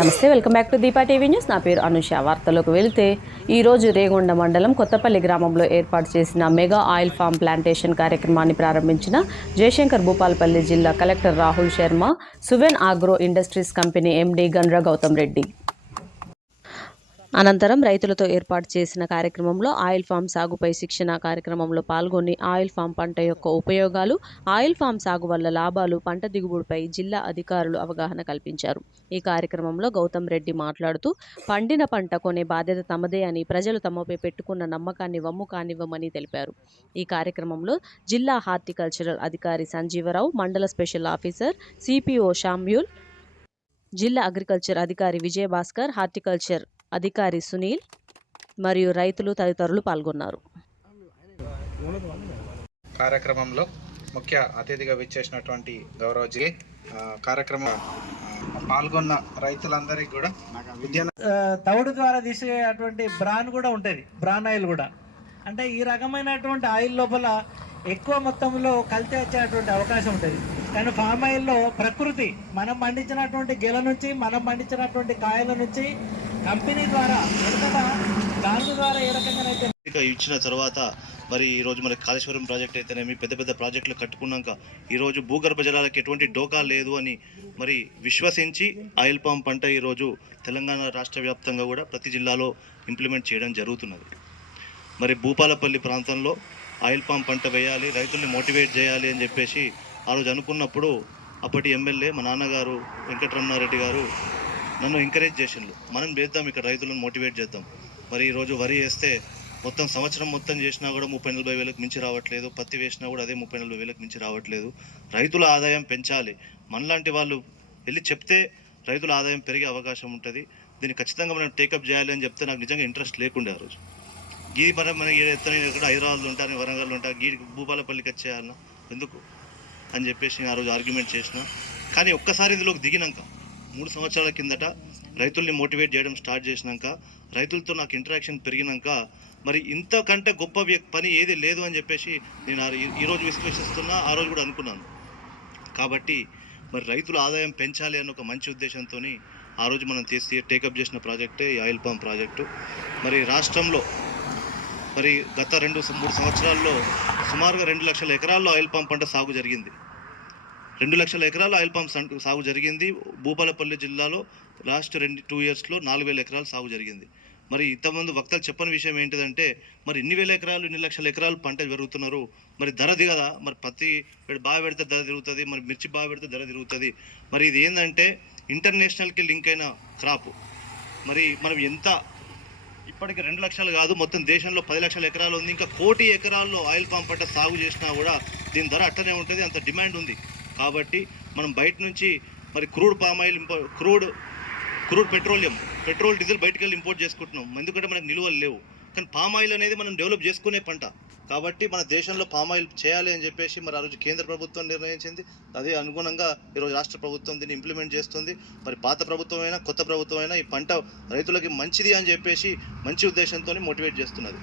నమస్తే, welcome back to Deepa TV news. నా పేరు అనుష. వార్తలకు వెళితే ఈరోజు రేగొండ మండలం కొత్తపల్లి గ్రామంలో ఏర్పాటు చేసిన మెగా ఆయిల్ ఫామ్ ప్లాంటేషన్ కార్యక్రమాన్ని ప్రారంభించిన జయశంకర్ భూపాలపల్లి జిల్లా collector Rahul Sharma, Suven agro industries company MD Gandra Gautam Reddy. అనంతరం రైతులతో ఏర్పాటు చేసిన కార్యక్రమంలో ఆయిల్ ఫామ్ సాగుపై శిక్షణ కార్యక్రమంలో పాల్గొని ఆయిల్ ఫామ్ పంట యొక్క ఉపయోగాలు, ఆయిల్ ఫామ్ సాగు వల్ల లాభాలు, పంట దిగుబడిపై జిల్లా అధికారులు అవగాహన కల్పించారు. ఈ కార్యక్రమంలో గౌతమ్ రెడ్డి మాట్లాడుతూ, పండిన పంట కొనే బాధ్యత తమదే అని, ప్రజలు తమపై పెట్టుకున్న నమ్మకాన్ని వమ్ము కానివ్వమని తెలిపారు. ఈ కార్యక్రమంలో జిల్లా హార్టికల్చరల్ అధికారి సంజీవరావు, మండల స్పెషల్ ఆఫీసర్ సిపిఓ షామ్యూల్, జిల్లా అగ్రికల్చర్ అధికారి విజయభాస్కర్, హార్టికల్చర్ అధికారి సునీల్ మరియు రైతులు తదితరులు పాల్గొన్నారు. కార్యక్రమంలో ముఖ్య అతిథిగా విచ్చేసినటువంటి గౌరవజీ కార్యక్రమం పాల్గొన్న రైతులందరికీ కూడా తవుడు ద్వారా తీసేటువంటి బ్రాన్ కూడా ఉంటుంది, బ్రాన్ ఆయిల్ కూడా. అంటే ఈ రకమైనటువంటి ఆయిల్ లోపల ఎక్కువ మొత్తంలో కల్తీ వచ్చేటువంటి అవకాశం ఉంటుంది. కానీ ఫామ్ ఆయిల్లో ప్రకృతి మనం పండించినటువంటి గెల నుంచి, మనం పండించినటువంటి కాయల నుంచి కంపెనీ ద్వారా దాని ద్వారా ఏ రకంగానైతే ఇచ్చిన తర్వాత మరి ఈరోజు మరి కాళేశ్వరం ప్రాజెక్ట్ అయితేనేమి పెద్ద పెద్ద ప్రాజెక్టులు కట్టుకున్నాక ఈరోజు భూగర్భ జలాలకు ఎటువంటి డోకా లేదు అని మరి విశ్వసించి ఆయిల్ పామ్ పంట ఈరోజు తెలంగాణ రాష్ట్ర వ్యాప్తంగా కూడా ప్రతి జిల్లాలో ఇంప్లిమెంట్ చేయడం జరుగుతున్నది. మరి భూపాలపల్లి ప్రాంతంలో ఆయిల్ పామ్ పంట వేయాలి, రైతుల్ని మోటివేట్ చేయాలి అని చెప్పేసి ఆ రోజు అనుకున్నప్పుడు అప్పటి ఎమ్మెల్యే మా నాన్నగారు వెంకటరమణారెడ్డి గారు నన్ను ఎంకరేజ్ చేసిండ్రు. మనం వేద్దాం, ఇక్కడ రైతులను మోటివేట్ చేద్దాం. మరి ఈరోజు వరి వేస్తే మొత్తం సంవత్సరం మొత్తం చేసినా కూడా 30-40 వేలకు మించి రావట్లేదు, పత్తి వేసినా కూడా అదే 30-40 వేలకు మించి రావట్లేదు. రైతుల ఆదాయం పెంచాలి, మనలాంటి వాళ్ళు వెళ్ళి చెప్తే రైతుల ఆదాయం పెరిగే అవకాశం ఉంటుంది. దీన్ని ఖచ్చితంగా మనం టేకప్ చేయాలి అని చెప్తే నాకు నిజంగా ఇంట్రెస్ట్ లేకుండే ఆ రోజు. గీ మన ఎత్తన ఇక్కడ హైదరాబాద్లో ఉంటాను, వరంగల్లో ఉంటాను, గీ భూపాలపల్లికి వచ్చేయాలన్నా ఎందుకు అని చెప్పేసి ఆ రోజు ఆర్గ్యుమెంట్ చేసిన. కానీ ఒక్కసారి ఇందులోకి దిగినాక 3 సంవత్సరాల కిందట రైతుల్ని మోటివేట్ చేయడం స్టార్ట్ చేసినాక, రైతులతో నాకు ఇంటరాక్షన్ పెరిగినాక మరి ఇంతకంటే గొప్ప పని ఏది లేదు అని చెప్పేసి నేను ఈరోజు విశ్లేషిస్తున్నా, ఆ రోజు కూడా అనుకున్నాను. కాబట్టి మరి రైతుల ఆదాయం పెంచాలి అన్న ఒక మంచి ఉద్దేశంతో ఆ రోజు మనం టేకప్ చేసిన ప్రాజెక్టే ఈ ఆయిల్ పామ్ ప్రాజెక్టు. మరి రాష్ట్రంలో మరి గత 2-3 సంవత్సరాల్లో సుమారుగా 2 లక్షల ఎకరాల్లో ఆయిల్ పామ్ పంట సాగు జరిగింది. 2 లక్షల ఎకరాలు ఆయిల్ పామ్ సాగు జరిగింది. భూపాలపల్లి జిల్లాలో లాస్ట్ 2 ఇయర్స్లో 4,000 ఎకరాలు సాగు జరిగింది. మరి ఇంతమంది వక్తలు చెప్పని విషయం ఏంటిదంటే, మరి ఇన్ని వేల ఎకరాలు, ఇన్ని లక్షల ఎకరాలు పంట పెరుగుతున్నారు, మరి ధర దిగదా? మరి పత్తి బాగా పెడితే ధర తిరుగుతుంది, మరి మిర్చి బాగా పెడితే ధర తిరుగుతుంది. మరి ఇది ఏంటంటే ఇంటర్నేషనల్కి లింక్ అయిన క్రాప్. మరి మనం ఎంత ఇప్పటికి 2 లక్షలు కాదు, మొత్తం దేశంలో 10 లక్షల ఎకరాలు ఉంది. ఇంకా 1 కోటి ఎకరాల్లో ఆయిల్ పామ్ పంట సాగు చేసినా కూడా దీని ధర అట్టనే ఉంటుంది, అంత డిమాండ్ ఉంది. కాబట్టి మనం బయట నుంచి మరి crude palm oil crude petrol diesel బయటకు వెళ్ళి ఇంపోర్ట్ చేసుకుంటున్నాం, ఎందుకంటే మనకు నిలువలు లేవు. కానీ పామ్ ఆయిల్ అనేది మనం డెవలప్ చేసుకునే పంట. కాబట్టి మన దేశంలో పామ్ ఆయిల్ చేయాలి అని చెప్పేసి మరి ఆ రోజు కేంద్ర ప్రభుత్వం నిర్ణయించింది. అదే అనుగుణంగా ఈరోజు రాష్ట్ర ప్రభుత్వం దీన్ని ఇంప్లిమెంట్ చేస్తుంది. మరి పాత ప్రభుత్వం అయినా కొత్త ప్రభుత్వం అయినా ఈ పంట రైతులకి మంచిది అని చెప్పేసి మంచి ఉద్దేశంతో మోటివేట్ చేస్తున్నది.